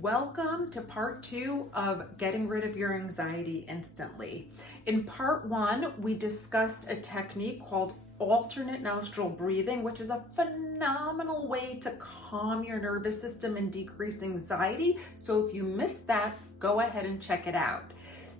Welcome to part 2 of getting rid of your anxiety instantly. In part 1, we discussed a technique called alternate nostril breathing, which is a phenomenal way to calm your nervous system and decrease anxiety. So if you missed that, go ahead and check it out.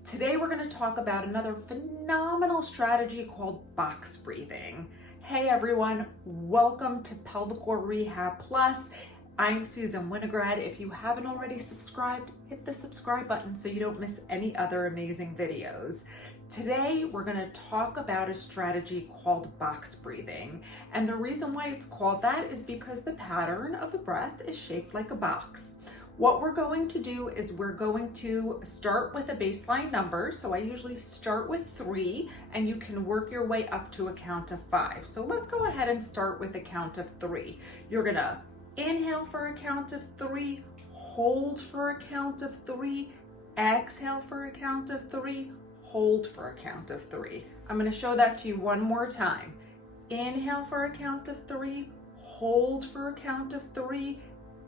Today, we're going to talk about another phenomenal strategy called box breathing. Hey everyone, welcome to Pelvicore Rehab Plus. I'm Susan Winograd. If you haven't already subscribed, hit the subscribe button so you don't miss any other amazing videos. Today, we're going to talk about a strategy called box breathing. And the reason why it's called that is because the pattern of the breath is shaped like a box. What we're going to do is we're going to start with a baseline number. So I usually start with 3 and you can work your way up to a count of 5. So let's go ahead and start with a count of 3. You're going to inhale for a count of 3, hold for a count of 3, exhale for a count of 3, hold for a count of 3. I'm going to show that to you one more time. Inhale for a count of 3, hold for a count of 3,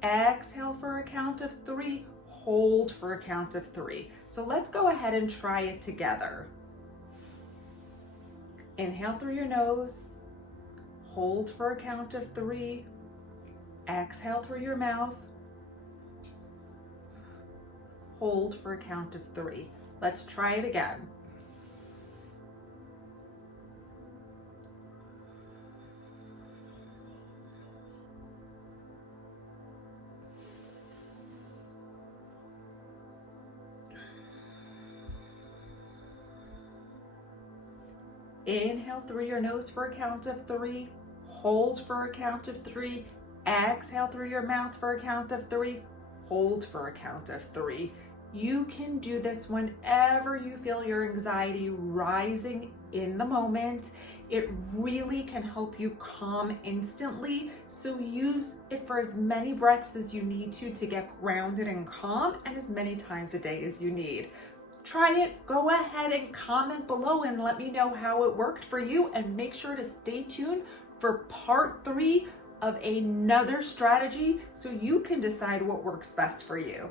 exhale for a count of 3, hold for a count of 3. So let's go ahead and try it together. Inhale through your nose, hold for a count of 3, exhale through your mouth, hold for a count of 3. Let's try it again. Inhale through your nose for a count of 3, hold for a count of 3, exhale through your mouth for a count of 3, hold for a count of 3. You can do this whenever you feel your anxiety rising in the moment. It really can help you calm instantly. So use it for as many breaths as you need to get grounded and calm, and as many times a day as you need. Try it, go ahead and comment below and let me know how it worked for you, and make sure to stay tuned for part 3 of another strategy so you can decide what works best for you.